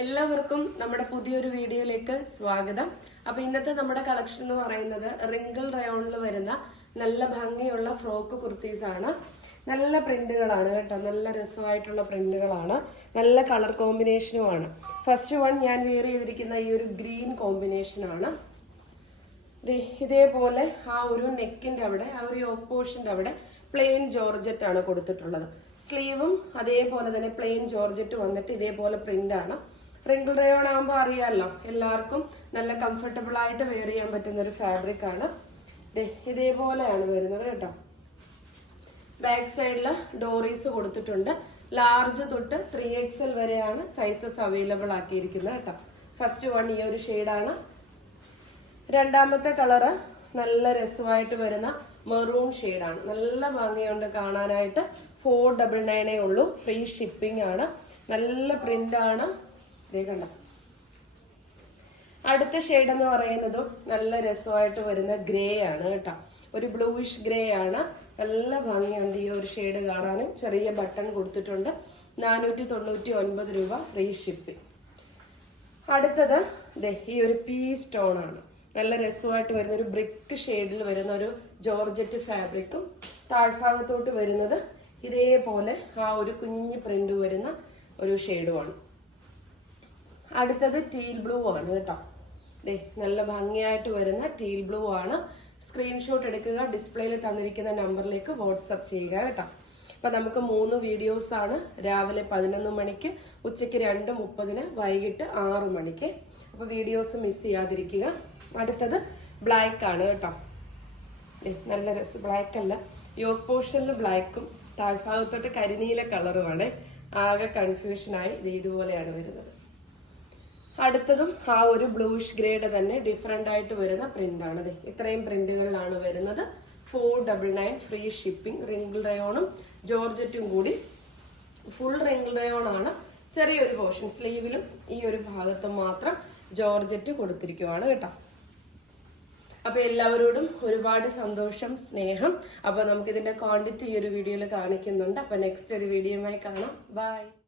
എല്ലാവർക്കും നമ്മുടെ പുതിയൊരു വീഡിയോയിലേക്ക് സ്വാഗതം. അപ്പൊ ഇന്നത്തെ നമ്മുടെ കളക്ഷൻ എന്ന് പറയുന്നത് റിങ്കിൾ റയോണിൽ വരുന്ന നല്ല ഭംഗിയുള്ള ഫ്രോക്ക് കുർത്തീസ് ആണ്. നല്ല പ്രിന്റുകളാണ് കേട്ടോ. നല്ല രസമായിട്ടുള്ള പ്രിന്റുകളാണ്. നല്ല കളർ കോമ്പിനേഷനുമാണ് ഫസ്റ്റ് വൺ ഞാൻ വെയർ ചെയ്തിരിക്കുന്ന ഈ ഒരു ഗ്രീൻ ദേ ഇതേപോലെ ആ ഒരു നെക്കിന്റെ അവിടെ ആ ഒരു യോക്ക് അവിടെ പ്ലെയിൻ ജോർജറ്റ് ആണ് കൊടുത്തിട്ടുള്ളത്. സ്ലീവും അതേപോലെ തന്നെ പ്ലെയിൻ ജോർജറ്റ് വന്നിട്ട് ഇതേപോലെ പ്രിന്റ് ആണ്. റിങ്കിൾ റയോൺ ആകുമ്പോൾ അറിയാമല്ലോ എല്ലാവർക്കും നല്ല കംഫർട്ടബിൾ ആയിട്ട് വെയർ ചെയ്യാൻ പറ്റുന്ന ഒരു ഫാബ്രിക് ആണ്. ഇതേപോലെയാണ് വരുന്നത് കേട്ടോ. ബാക്ക് സൈഡിൽ ഡോറീസ് കൊടുത്തിട്ടുണ്ട്. ലാർജ് തൊട്ട് ത്രീ എക്സ് എൽ വരെയാണ് സൈസസ് അവൈലബിൾ ആക്കിയിരിക്കുന്നത് കേട്ടോ. ഫസ്റ്റ് വൺ ഈ ഒരു ഷെയ്ഡാണ് രണ്ടാമത്തെ കളറ് നല്ല രസമായിട്ട് വരുന്ന മെറൂൺ ഷെയ്ഡാണ് നല്ല ഭംഗിയുണ്ട് കാണാനായിട്ട്. ഫോർ ഡബിൾ നയനേ ഉള്ളൂ. ഫ്രീ ഷിപ്പിംഗ് ആണ്. നല്ല പ്രിന്റ് ആണ്. കണ്ട അടുത്ത ഷെയ്ഡ് എന്ന് പറയുന്നതും നല്ല രസമായിട്ട് വരുന്ന ഗ്രേ ആണ് കേട്ടോ. ഒരു ബ്ലൂയിഷ് ഗ്രേ ആണ്. നല്ല ഭംഗിയുണ്ട് ഈ ഒരു ഷെയ്ഡ് കാണാനും. ചെറിയ ബട്ടൺ കൊടുത്തിട്ടുണ്ട്. നാനൂറ്റി തൊണ്ണൂറ്റി ഒൻപത് രൂപ ഫ്രീ ഷിപ്പിംഗ് അടുത്തത് ദേ ഈ ഒരു പീ സ്റ്റോൺ ആണ്. നല്ല രസമായിട്ട് വരുന്ന ഒരു ബ്രിക്ക് ഷെയ്ഡിൽ വരുന്ന ഒരു ജോർജറ്റ് ഫാബ്രിക്കും താഴ്ഭാഗത്തോട്ട് വരുന്നത് ഇതേപോലെ ആ ഒരു കുഞ്ഞ് പ്രിന്റ് വരുന്ന ഒരു ഷെയ്ഡുമാണ് അടുത്തത് ടീൽ ബ്ലൂ ആണ് കേട്ടോ. ദേ നല്ല ഭംഗിയായിട്ട് വരുന്ന ടീൽ ബ്ലൂ ആണ്. സ്ക്രീൻഷോട്ട് എടുക്കുക ഡിസ്പ്ലേയിൽ തന്നിരിക്കുന്ന നമ്പറിലേക്ക് വാട്സപ്പ് ചെയ്യുക കേട്ടോ. അപ്പൊ നമുക്ക് മൂന്ന് വീഡിയോസ് ആണ്. രാവിലെ പതിനൊന്ന് മണിക്ക് ഉച്ചയ്ക്ക് രണ്ട് മുപ്പതിന് വൈകിട്ട് ആറ് മണിക്ക്. അപ്പൊ വീഡിയോസ് മിസ് ചെയ്യാതിരിക്കുക. അടുത്തത് ബ്ലാക്ക് ആണ് കേട്ടോ. നല്ല രസം. ബ്ലാക്ക് അല്ല. യോഗ പോർഷനിൽ ബ്ലാക്കും താഴ്ഭാഗത്തോട്ട് കരിനീല കളറുമാണ് ആകെ കൺഫ്യൂഷനായി ഇത് ഇതുപോലെയാണ് വരുന്നത്. അടുത്തതും ആ ഒരു ബ്ലൂഷ് ഗ്രേഡ് തന്നെ ഡിഫറെന്റ് ആയിട്ട് വരുന്ന ആണ്. ദേ, ഇത്രയും പ്രിന്റുകളിലാണ് വരുന്നത്. Four double nine free shipping wrinkle റയോണും ജോർജറ്റും കൂടി ഫുൾ റിംഗിൾ റയോണാണ് ചെറിയൊരു പോർഷൻ സ്ലീവിലും ഈ ഒരു ഭാഗത്ത് മാത്രം ജോർജറ്റ് കൊടുത്തിരിക്കുവാണ് കേട്ടോ. അപ്പൊ എല്ലാവരോടും ഒരുപാട് സന്തോഷം സ്നേഹം. അപ്പൊ നമുക്ക് ഇതിന്റെ ക്വാണ്ടിറ്റി ഈ ഒരു വീഡിയോയിൽ കാണിക്കുന്നുണ്ട്. അപ്പൊ നെക്സ്റ്റ് ഒരു വീഡിയോയുമായി കാണാം. ബൈ